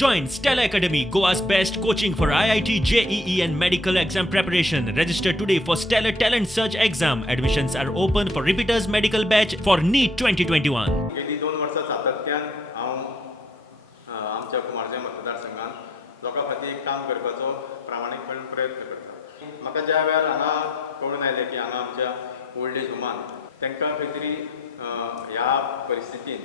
Join Stella Academy, Goa's best coaching for IIT, JEE and medical exam preparation. Register today for Stellar Talent Search exam. Admissions are open for repeaters medical batch for NEET 2021. गेली 2 वर्सां सातत्यान हांव आमच्या कुमारजुंव मतदारसंघात लोकां खातीर एक काम करपाचो प्रामाणीकपणान प्रयत्न करता. म्हाका ज्या वेळार हांगा कळून आयलें की हांगा आमच्या ओल्ड एज होमान तांकां खंय तरी ह्या परिस्थितीन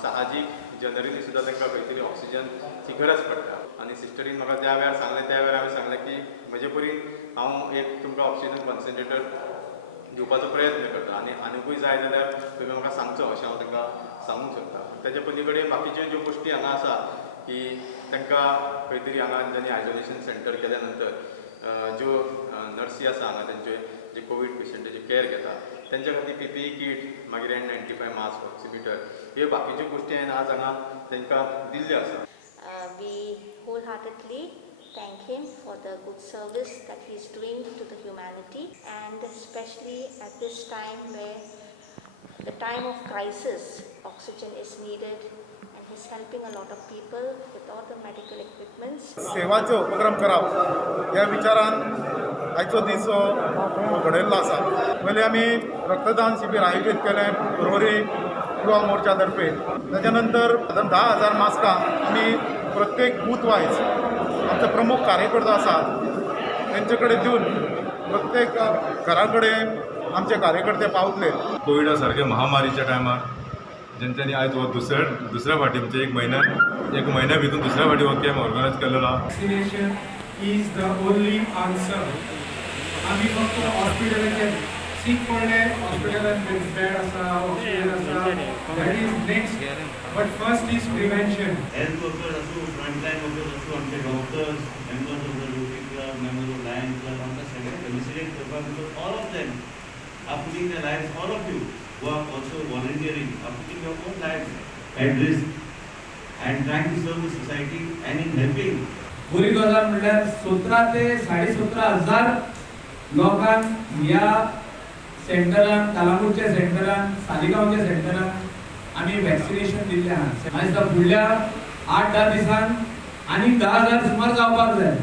साहजीक जनरली सुद्दां तांकां खंय तरी ऑक्सिजनची गरज पडटा. आनी सिस्टरीन म्हाका ज्या वेळार सांगलें त्या वेळार हांवें सांगलें की म्हजे परी हांव एक तुमकां ऑक्सिजन कॉन्सन्ट्रेटर दिवपाचो प्रयत्न करता आनी आनिकूय जाय जाल्यार तुमी म्हाका सांगचो अशें हांव तांकां सांगूंक सोदतां. तेजे पली कडेन बाकीच्यो ज्यो गोश्टी हांगा आसा की तांकां खंय तरी हांगा जेन्ना आयसोलेशन सेंटर केल्या नंतर ज्यो नर्सी आसा हांगा तेंचे जे कोवीड पेशंटाची केअर घेता तेंच्या खातीर PPE किट मागीर N95 मास्क ऑक्सिमीटर ह्यो बाकीच्यो गोश्टी हांवें आज हांगा तांकां दिल्ल्यो आसा. We wholeheartedly thank him for the good service that he is doing to the humanity, and especially at this time where the time of crisis oxygen is needed, and he's helping a lot of people with all the medical equipments. सेवाचो उपक्रम करप ह्या विचारान आयचो दीस घडयल्लो आसा. पयलीं आमी रक्तदान शिबीर आयोजीत केलें पर्वरी युवा मोर्चा तर्फे. ताच्या नंतर 10,000 मास्कां आमी प्रत्येक बूथ वायज आमचो प्रमुख कार्यकर्तो आसा तेंचे कडेन दिवन प्रत्येक घरा कडेन आमचे कार्यकर्ते पावतले. कोविडा सारख्या महामारीच्या टायमार जेंच्यांनी आयज हो दुसऱ्या फाटी म्हणजे एक म्हयन्या भितर दुसऱ्या फाटी हो कॅम्प ऑर्गनायज केलेलो आहा. Vaccination is the only answer. आम्ही फक्त हॉस्पिटलांचे सीक पडले हॉस्पिटलांत बेड आसा ऑक्सिजन आसा that is next but first is prevention. Health workers असो फ्रंटलाईन वर्कर्स असो आमचे doctors members of the Rotary Club members of Lions Club आमकां सगळे कमिसिडेट करपाक because all of them are putting their lives all of you who are also volunteering are putting your own lives at risk and trying to serve the society and in helping. बरी गजाल म्हणल्यार 17 ते 17,500 लोकांक ह्या सेंटरान कालापूरच्या सेंटरान सालिगांवच्या सेंटरान आमी vaccination दिल्लें आहा. आयज फुडल्या 8-10 दिसान आनी 10,000 सुमार जावपाक जाय.